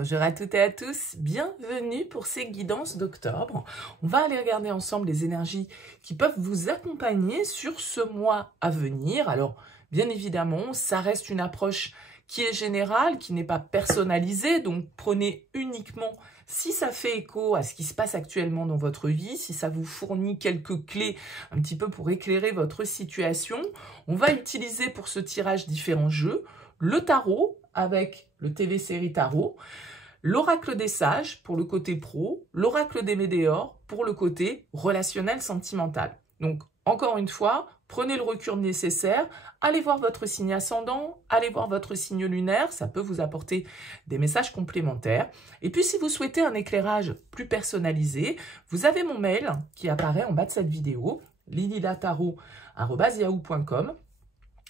Bonjour à toutes et à tous, bienvenue pour ces guidances d'octobre. On va aller regarder ensemble les énergies qui peuvent vous accompagner sur ce mois à venir. Alors, bien évidemment, ça reste une approche qui est générale, qui n'est pas personnalisée, donc prenez uniquement si ça fait écho à ce qui se passe actuellement dans votre vie, si ça vous fournit quelques clés un petit peu pour éclairer votre situation. On va utiliser pour ce tirage différents jeux, le tarot avec le TV Série Tarot, l'oracle des sages pour le côté pro, l'oracle des météores pour le côté relationnel sentimental. Donc, encore une fois, prenez le recul nécessaire, allez voir votre signe ascendant, allez voir votre signe lunaire, ça peut vous apporter des messages complémentaires. Et puis, si vous souhaitez un éclairage plus personnalisé, vous avez mon mail qui apparaît en bas de cette vidéo, lililatarot@yahoo.com.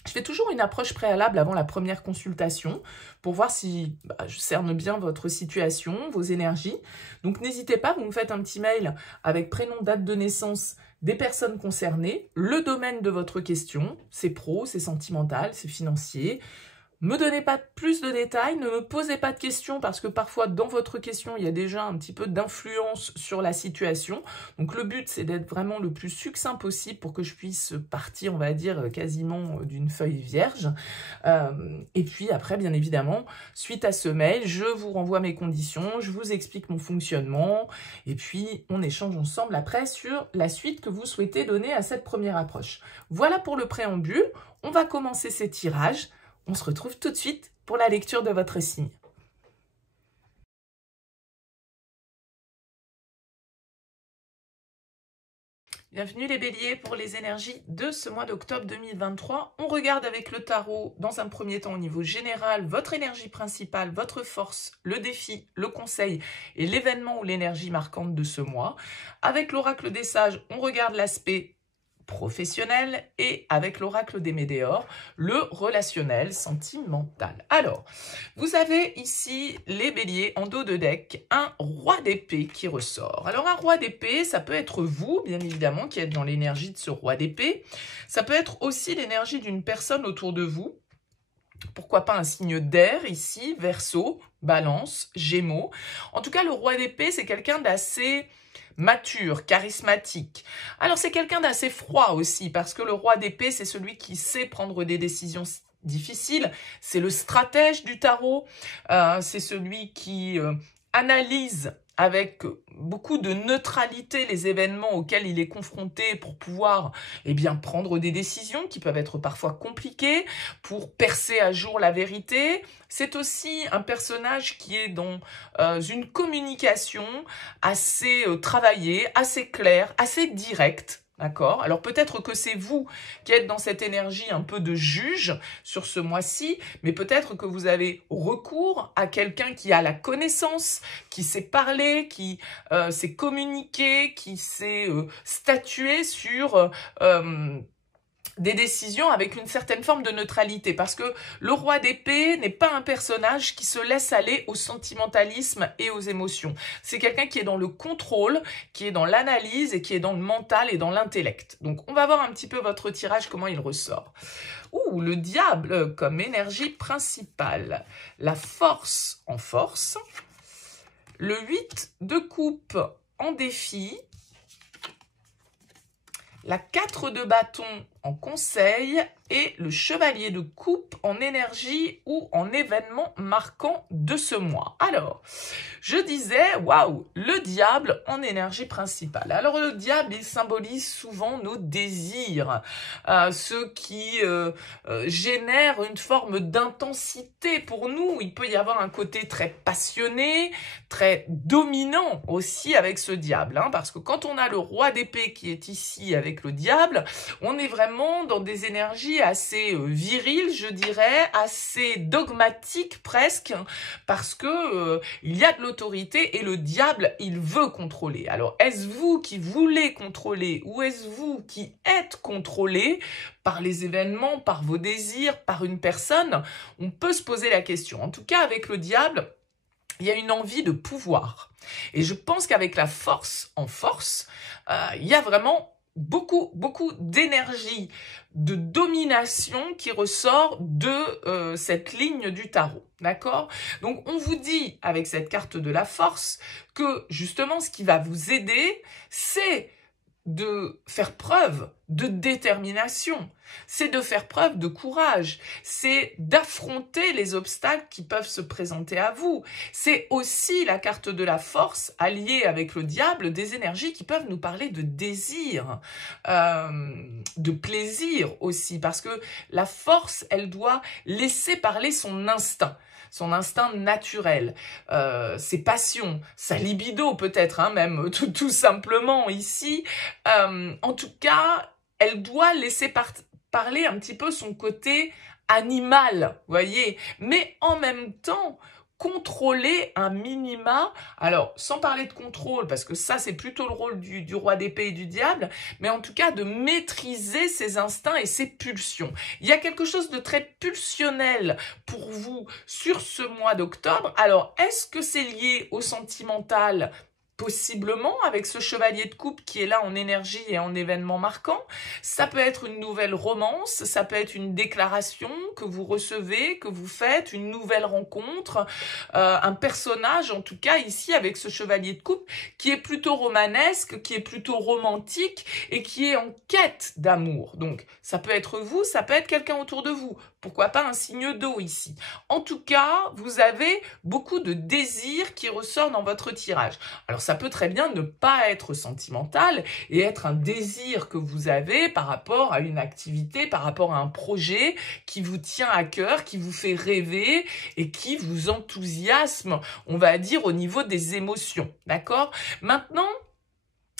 Je fais toujours une approche préalable avant la première consultation pour voir si je cerne bien votre situation, vos énergies. Donc n'hésitez pas, vous me faites un petit mail avec prénom, date de naissance des personnes concernées, le domaine de votre question, c'est pro, c'est sentimental, c'est financier. Ne me donnez pas plus de détails, ne me posez pas de questions parce que parfois dans votre question, il y a déjà un petit peu d'influence sur la situation. Donc le but, c'est d'être vraiment le plus succinct possible pour que je puisse partir, on va dire, quasiment d'une feuille vierge. Et puis après, bien évidemment, suite à ce mail, je vous renvoie mes conditions, je vous explique mon fonctionnement et puis on échange ensemble après sur la suite que vous souhaitez donner à cette première approche. Voilà pour le préambule. On va commencer ces tirages. On se retrouve tout de suite pour la lecture de votre signe. Bienvenue les béliers pour les énergies de ce mois d'octobre 2023. On regarde avec le tarot, dans un premier temps au niveau général, votre énergie principale, votre force, le défi, le conseil et l'événement ou l'énergie marquante de ce mois. Avec l'oracle des sages, on regarde l'aspect professionnel et avec l'oracle des météores, le relationnel sentimental. Alors, vous avez ici les béliers en dos de deck, un roi d'épée qui ressort. Alors un roi d'épée, ça peut être vous, bien évidemment, qui êtes dans l'énergie de ce roi d'épée. Ça peut être aussi l'énergie d'une personne autour de vous. Pourquoi pas un signe d'air ici, Verseau, Balance, Gémeaux. En tout cas, le roi d'épée, c'est quelqu'un d'assez mature, charismatique. Alors, c'est quelqu'un d'assez froid aussi, parce que le roi d'épée, c'est celui qui sait prendre des décisions difficiles. C'est le stratège du tarot. C'est celui qui analyse avec beaucoup de neutralité les événements auxquels il est confronté pour pouvoir prendre des décisions qui peuvent être parfois compliquées, pour percer à jour la vérité. C'est aussi un personnage qui est dans une communication assez travaillée, assez claire, assez directe. D'accord? Alors peut-être que c'est vous qui êtes dans cette énergie un peu de juge sur ce mois-ci, mais peut-être que vous avez recours à quelqu'un qui a la connaissance, qui sait parler, qui sait communiquer, qui sait statuer sur des décisions avec une certaine forme de neutralité, parce que le roi d'épée n'est pas un personnage qui se laisse aller au sentimentalisme et aux émotions. C'est quelqu'un qui est dans le contrôle, qui est dans l'analyse et qui est dans le mental et dans l'intellect. Donc on va voir un petit peu votre tirage, comment il ressort. Ouh, le diable comme énergie principale. La force en force. Le 8 de coupe en défi. La 4 de bâton en conseil et le chevalier de coupe en énergie ou en événement marquant de ce mois. Alors, je disais, waouh, le diable en énergie principale. Alors, le diable, il symbolise souvent nos désirs, ceux qui génèrent une forme d'intensité pour nous. Il peut y avoir un côté très passionné, très dominant aussi avec ce diable, hein, parce que quand on a le roi d'épée qui est ici avec le diable, on est vraiment dans des énergies assez viriles, je dirais, assez dogmatiques presque, parce que il y a de l'autorité et le diable, il veut contrôler. Alors, est-ce vous qui voulez contrôler ou est-ce vous qui êtes contrôlé par les événements, par vos désirs, par une personne? On peut se poser la question. En tout cas, avec le diable, il y a une envie de pouvoir. Et je pense qu'avec la force en force, il y a vraiment beaucoup d'énergie, de domination qui ressort de cette ligne du tarot, d'accord? Donc, on vous dit, avec cette carte de la force, que justement, ce qui va vous aider, c'est de faire preuve de détermination, c'est de faire preuve de courage, c'est d'affronter les obstacles qui peuvent se présenter à vous. C'est aussi la carte de la force alliée avec le diable, des énergies qui peuvent nous parler de désir, de plaisir aussi, parce que la force, elle doit laisser parler son instinct naturel, ses passions, sa libido peut-être, hein, même tout simplement ici. En tout cas, elle doit laisser parler un petit peu son côté animal, voyez, mais en même temps, contrôler un minima, alors sans parler de contrôle, parce que ça c'est plutôt le rôle du roi d'épée et du diable, mais en tout cas de maîtriser ses instincts et ses pulsions. Il y a quelque chose de très pulsionnel pour vous sur ce mois d'octobre. Alors, est-ce que c'est lié au sentimental ? Possiblement, avec ce chevalier de coupe qui est là en énergie et en événement marquant. Ça peut être une nouvelle romance, ça peut être une déclaration que vous recevez, que vous faites, une nouvelle rencontre, un personnage en tout cas ici avec ce chevalier de coupe qui est plutôt romanesque, qui est plutôt romantique et qui est en quête d'amour. Donc ça peut être vous, ça peut être quelqu'un autour de vous. Pourquoi pas un signe d'eau ici. En tout cas, vous avez beaucoup de désir qui ressort dans votre tirage. Alors ça peut très bien ne pas être sentimental et être un désir que vous avez par rapport à une activité, par rapport à un projet qui vous tient à cœur, qui vous fait rêver et qui vous enthousiasme, on va dire, au niveau des émotions. D'accord ? Maintenant,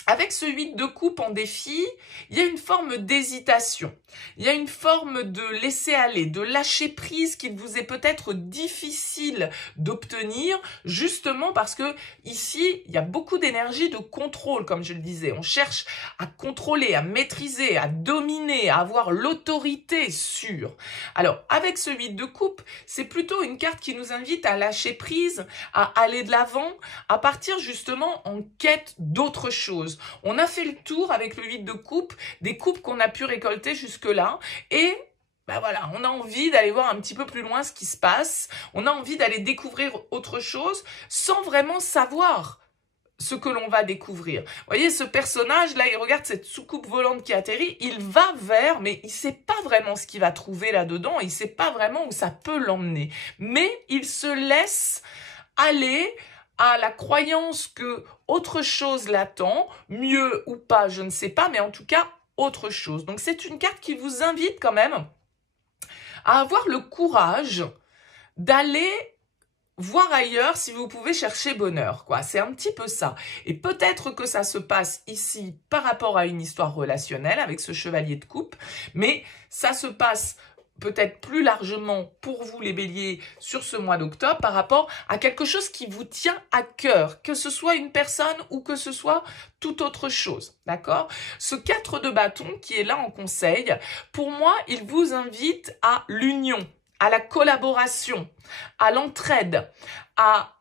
avec ce 8 de coupe en défi, il y a une forme d'hésitation, il y a une forme de laisser aller, de lâcher prise qu'il vous est peut-être difficile d'obtenir, justement parce que ici, il y a beaucoup d'énergie de contrôle, comme je le disais. On cherche à contrôler, à maîtriser, à dominer, à avoir l'autorité sur. Alors, avec ce 8 de coupe, c'est plutôt une carte qui nous invite à lâcher prise, à aller de l'avant, à partir justement en quête d'autre chose. On a fait le tour avec le 8 de coupe, des coupes qu'on a pu récolter jusque-là, et ben voilà, on a envie d'aller voir un petit peu plus loin ce qui se passe, on a envie d'aller découvrir autre chose, sans vraiment savoir ce que l'on va découvrir. Vous voyez, ce personnage, là, il regarde cette soucoupe volante qui atterrit, il va vers, mais il ne sait pas vraiment ce qu'il va trouver là-dedans, il ne sait pas vraiment où ça peut l'emmener. Mais il se laisse aller à la croyance que autre chose l'attend, mieux ou pas, je ne sais pas, mais en tout cas, autre chose. Donc, c'est une carte qui vous invite quand même à avoir le courage d'aller voir ailleurs si vous pouvez chercher bonheur, quoi. C'est un petit peu ça. Et peut-être que ça se passe ici par rapport à une histoire relationnelle avec ce chevalier de coupe, mais ça se passe peut-être plus largement pour vous les béliers sur ce mois d'octobre par rapport à quelque chose qui vous tient à cœur, que ce soit une personne ou que ce soit toute autre chose, d'accord? Ce 4 de bâton qui est là en conseil, pour moi, il vous invite à l'union, à la collaboration, à l'entraide, à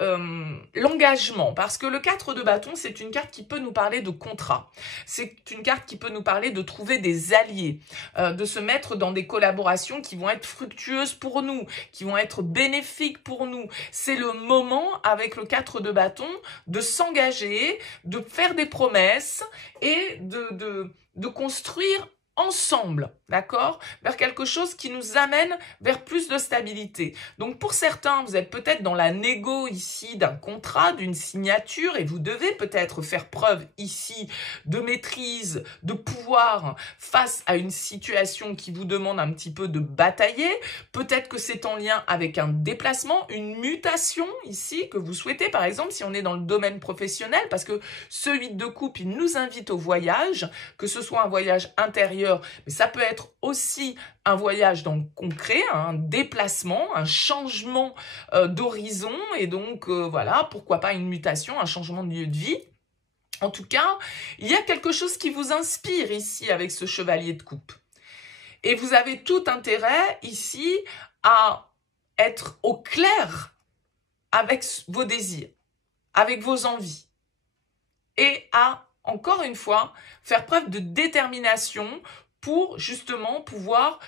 l'engagement. Parce que le 4 de bâton, c'est une carte qui peut nous parler de contrat. C'est une carte qui peut nous parler de trouver des alliés, de se mettre dans des collaborations qui vont être fructueuses pour nous, qui vont être bénéfiques pour nous. C'est le moment, avec le 4 de bâton, de s'engager, de faire des promesses et de construire ensemble, d'accord, vers quelque chose qui nous amène vers plus de stabilité. Donc pour certains, vous êtes peut-être dans la négo ici d'un contrat, d'une signature, et vous devez peut-être faire preuve ici de maîtrise, de pouvoir face à une situation qui vous demande un petit peu de batailler. Peut-être que c'est en lien avec un déplacement, une mutation ici que vous souhaitez, par exemple, si on est dans le domaine professionnel, parce que ce 8 de coupe, il nous invite au voyage, que ce soit un voyage intérieur, mais ça peut être aussi un voyage dans le concret, un déplacement, un changement d'horizon, et donc voilà, pourquoi pas une mutation, un changement de lieu de vie. En tout cas, il y a quelque chose qui vous inspire ici avec ce chevalier de coupe. Et vous avez tout intérêt ici à être au clair avec vos désirs, avec vos envies, et à encore une fois, faire preuve de détermination pour justement pouvoir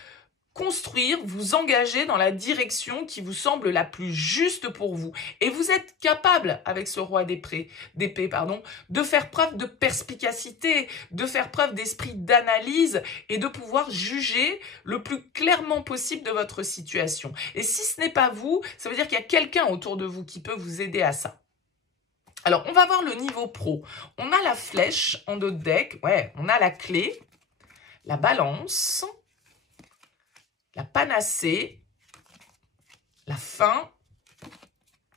construire, vous engager dans la direction qui vous semble la plus juste pour vous. Et vous êtes capable, avec ce roi d'épée, de faire preuve de perspicacité, de faire preuve d'esprit d'analyse et de pouvoir juger le plus clairement possible de votre situation. Et si ce n'est pas vous, ça veut dire qu'il y a quelqu'un autour de vous qui peut vous aider à ça. Alors, on va voir le niveau pro. On a la flèche en dos de deck, ouais, on a la clé, la balance, la panacée, la fin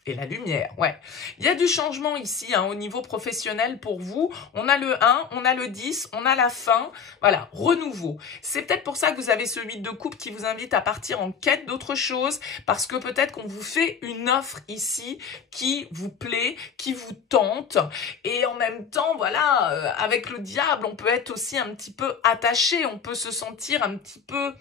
et la lumière. Ouais, il y a du changement ici hein, au niveau professionnel pour vous. On a le 1, on a le 10, on a la fin. Voilà, renouveau. C'est peut-être pour ça que vous avez ce 8 de coupe qui vous invite à partir en quête d'autre chose parce que peut-être qu'on vous fait une offre ici qui vous plaît, qui vous tente. Et en même temps, voilà, avec le diable, on peut être aussi un petit peu attaché. On peut se sentir un petit peu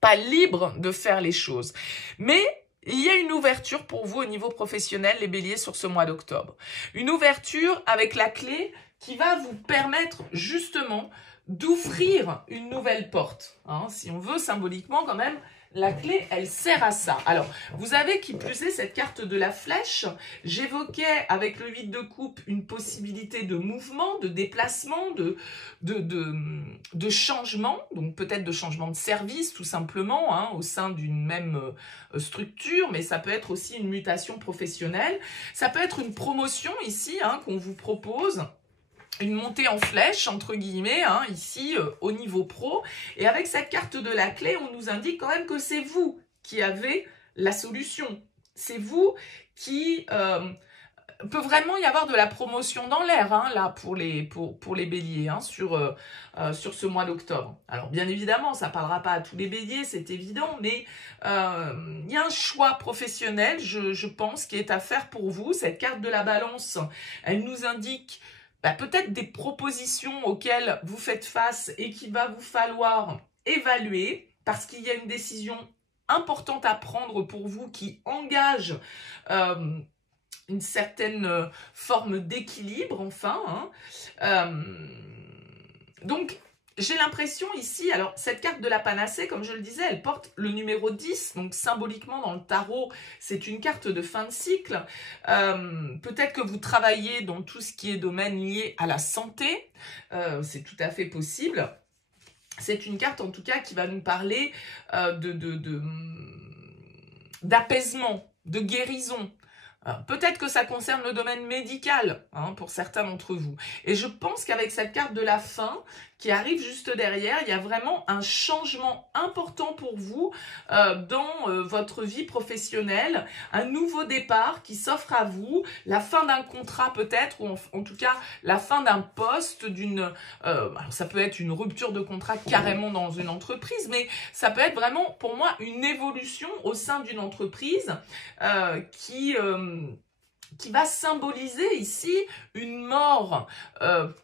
pas libre de faire les choses. Mais il y a une ouverture pour vous au niveau professionnel, les béliers, sur ce mois d'octobre. Une ouverture avec la clé qui va vous permettre justement d'ouvrir une nouvelle porte. Hein, si on veut, symboliquement quand même, la clé, elle sert à ça. Alors, vous avez qui plus est cette carte de la flèche. J'évoquais avec le 8 de coupe une possibilité de mouvement, de déplacement, de changement. Donc, peut-être de changement de service, tout simplement, hein, au sein d'une même structure. Mais ça peut être aussi une mutation professionnelle. Ça peut être une promotion ici hein, qu'on vous propose. Une montée en flèche, entre guillemets, hein, ici, au niveau pro. Et avec cette carte de la clé, on nous indique quand même que c'est vous qui avez la solution. C'est vous qui... peut vraiment y avoir de la promotion dans l'air, hein, là, pour les béliers, hein, sur ce mois d'octobre. Alors, bien évidemment, ça ne parlera pas à tous les béliers, c'est évident, mais il y a un choix professionnel, je pense, qui est à faire pour vous. Cette carte de la balance, elle nous indique... peut-être des propositions auxquelles vous faites face et qu'il va vous falloir évaluer parce qu'il y a une décision importante à prendre pour vous qui engage une certaine forme d'équilibre, enfin. Hein. Donc, j'ai l'impression ici, alors cette carte de la panacée, comme je le disais, elle porte le numéro 10, donc symboliquement dans le tarot, c'est une carte de fin de cycle. Peut-être que vous travaillez dans tout ce qui est domaine lié à la santé, c'est tout à fait possible. C'est une carte en tout cas qui va nous parler d'apaisement, de guérison. Peut-être que ça concerne le domaine médical hein, pour certains d'entre vous. Et je pense qu'avec cette carte de la fin qui arrive juste derrière, il y a vraiment un changement important pour vous dans votre vie professionnelle. Un nouveau départ qui s'offre à vous, la fin d'un contrat peut-être, ou en tout cas la fin d'un poste, alors ça peut être une rupture de contrat carrément dans une entreprise, mais ça peut être vraiment pour moi une évolution au sein d'une entreprise qui va symboliser ici une mort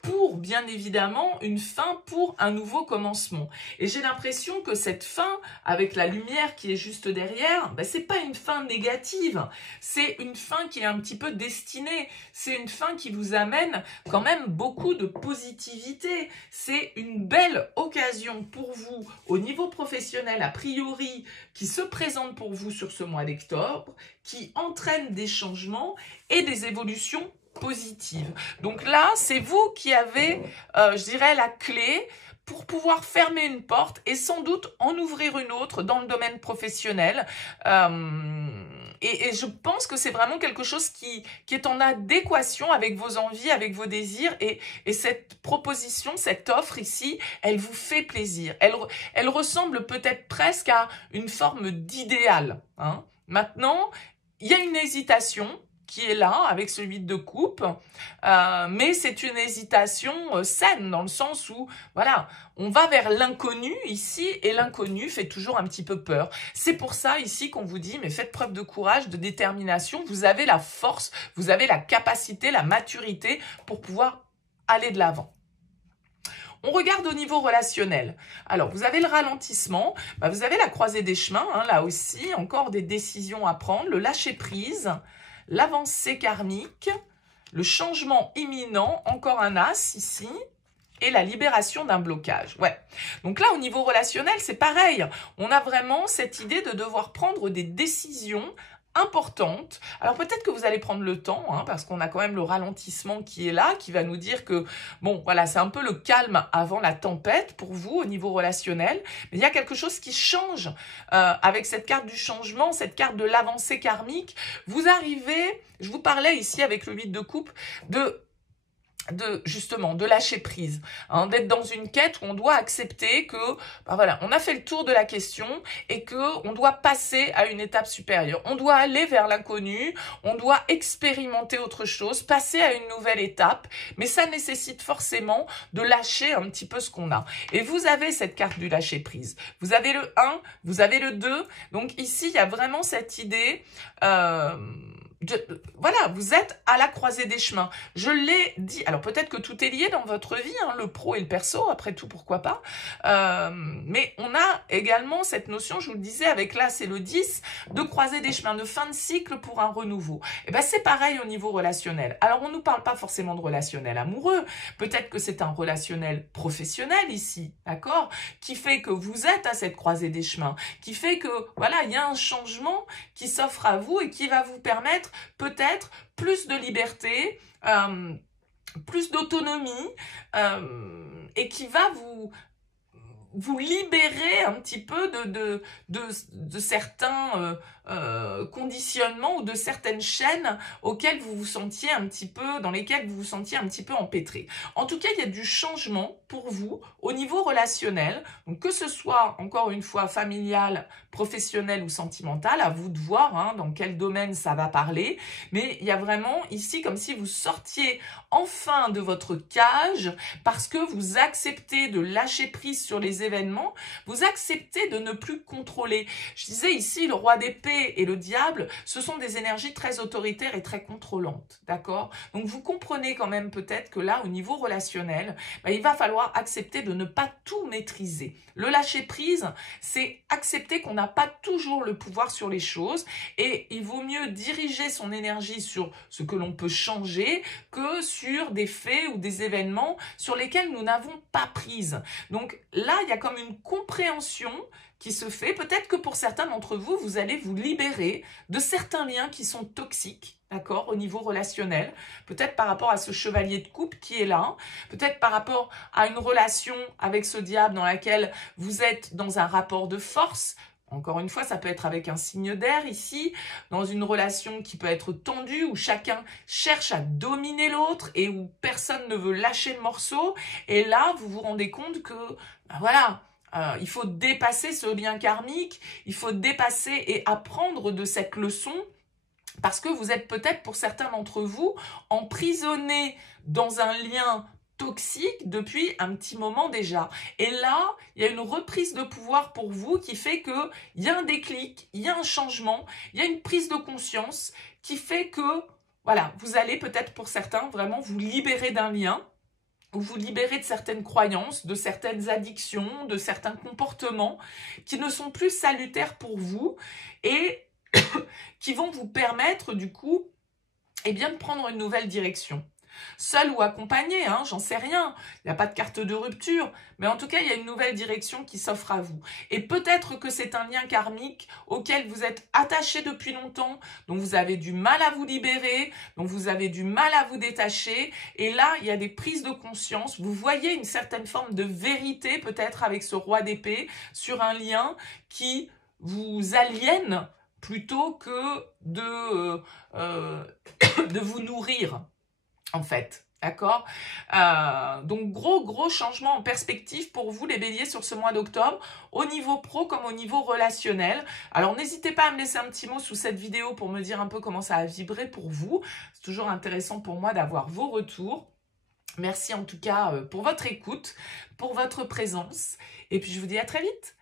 pour, bien évidemment, une fin pour un nouveau commencement. Et j'ai l'impression que cette fin, avec la lumière qui est juste derrière, c'est pas une fin négative, c'est une fin qui est un petit peu destinée, c'est une fin qui vous amène quand même beaucoup de positivité. C'est une belle occasion pour vous, au niveau professionnel, a priori, qui se présente pour vous sur ce mois d'octobre, qui entraîne des changements et des évolutions positives. Donc là, c'est vous qui avez, je dirais, la clé pour pouvoir fermer une porte et sans doute en ouvrir une autre dans le domaine professionnel. Et je pense que c'est vraiment quelque chose qui est en adéquation avec vos envies, avec vos désirs. Et cette proposition, cette offre ici, elle vous fait plaisir. Elle ressemble peut-être presque à une forme d'idéal. Hein. Maintenant, il y a une hésitation qui est là avec ce 8 de coupe, mais c'est une hésitation saine dans le sens où, voilà, on va vers l'inconnu ici et l'inconnu fait toujours un petit peu peur. C'est pour ça ici qu'on vous dit, mais faites preuve de courage, de détermination, vous avez la force, vous avez la capacité, la maturité pour pouvoir aller de l'avant. On regarde au niveau relationnel. Alors, vous avez le ralentissement, vous avez la croisée des chemins, hein, là aussi, encore des décisions à prendre, le lâcher-prise, l'avancée karmique, le changement imminent, encore un as ici, et la libération d'un blocage. Ouais. Donc là, au niveau relationnel, c'est pareil. On a vraiment cette idée de devoir prendre des décisions importante. Alors peut-être que vous allez prendre le temps, hein, parce qu'on a quand même le ralentissement qui est là, qui va nous dire que, bon, voilà, c'est un peu le calme avant la tempête pour vous au niveau relationnel, mais il y a quelque chose qui change avec cette carte du changement, cette carte de l'avancée karmique. Vous arrivez, je vous parlais ici avec le 8 de coupe, justement de lâcher prise, hein, d'être dans une quête où on doit accepter que ben voilà, on a fait le tour de la question et que on doit passer à une étape supérieure, on doit aller vers l'inconnu, on doit expérimenter autre chose, passer à une nouvelle étape, mais ça nécessite forcément de lâcher un petit peu ce qu'on a. Et vous avez cette carte du lâcher prise, vous avez le 1, vous avez le 2, donc ici il y a vraiment cette idée voilà, vous êtes à la croisée des chemins. Je l'ai dit, alors peut-être que tout est lié dans votre vie, hein, le pro et le perso, après tout, pourquoi pas. Mais on a également cette notion, je vous le disais, avec là, c'est le 10, de croiser des chemins, de fin de cycle pour un renouveau. Et ben c'est pareil au niveau relationnel. Alors on ne nous parle pas forcément de relationnel amoureux, peut-être que c'est un relationnel professionnel ici, d'accord, qui fait que vous êtes à cette croisée des chemins, qui fait que, voilà, il y a un changement qui s'offre à vous et qui va vous permettre peut-être plus de liberté, plus d'autonomie et qui va vous libérer un petit peu de certains conditionnements ou de certaines chaînes auxquelles vous vous sentiez un petit peu, dans lesquelles vous vous sentiez un petit peu empêtré. En tout cas, il y a du changement pour vous au niveau relationnel, donc que ce soit encore une fois familial, professionnel ou sentimental, à vous de voir hein, dans quel domaine ça va parler, mais il y a vraiment ici comme si vous sortiez enfin de votre cage parce que vous acceptez de lâcher prise sur les événements, vous acceptez de ne plus contrôler. Je disais ici, le roi d'épée et le diable, ce sont des énergies très autoritaires et très contrôlantes, d'accord? Donc vous comprenez quand même peut-être que là, au niveau relationnel, ben, il va falloir accepter de ne pas tout maîtriser. Le lâcher prise, c'est accepter qu'on n'a pas toujours le pouvoir sur les choses et il vaut mieux diriger son énergie sur ce que l'on peut changer que sur des faits ou des événements sur lesquels nous n'avons pas prise. Donc là, il y a comme une compréhension qui se fait. Peut-être que pour certains d'entre vous, vous allez vous libérer de certains liens qui sont toxiques, d'accord, au niveau relationnel. Peut-être par rapport à ce chevalier de coupe qui est là. Peut-être par rapport à une relation avec ce diable dans laquelle vous êtes dans un rapport de force. Encore une fois, ça peut être avec un signe d'air ici, dans une relation qui peut être tendue, où chacun cherche à dominer l'autre et où personne ne veut lâcher le morceau. Et là, vous vous rendez compte que, ben voilà, il faut dépasser ce lien karmique, il faut dépasser et apprendre de cette leçon, parce que vous êtes peut-être, pour certains d'entre vous, emprisonnés dans un lien toxique depuis un petit moment déjà. Et là, il y a une reprise de pouvoir pour vous qui fait qu'il y a un déclic, il y a un changement, il y a une prise de conscience qui fait que, voilà, vous allez peut-être pour certains vraiment vous libérer d'un lien, ou vous libérer de certaines croyances, de certaines addictions, de certains comportements qui ne sont plus salutaires pour vous et qui vont vous permettre du coup eh bien, de prendre une nouvelle direction. Seul ou accompagné, hein, j'en sais rien, il n'y a pas de carte de rupture, mais en tout cas, il y a une nouvelle direction qui s'offre à vous. Et peut-être que c'est un lien karmique auquel vous êtes attaché depuis longtemps, dont vous avez du mal à vous libérer, dont vous avez du mal à vous détacher, et là, il y a des prises de conscience, vous voyez une certaine forme de vérité, peut-être avec ce roi d'épée, sur un lien qui vous aliène plutôt que de vous nourrir. En fait, d'accord, donc gros changement en perspective pour vous les béliers sur ce mois d'octobre, au niveau pro comme au niveau relationnel. Alors n'hésitez pas à me laisser un petit mot sous cette vidéo pour me dire un peu comment ça a vibré pour vous. C'est toujours intéressant pour moi d'avoir vos retours. Merci en tout cas pour votre écoute, pour votre présence et puis je vous dis à très vite.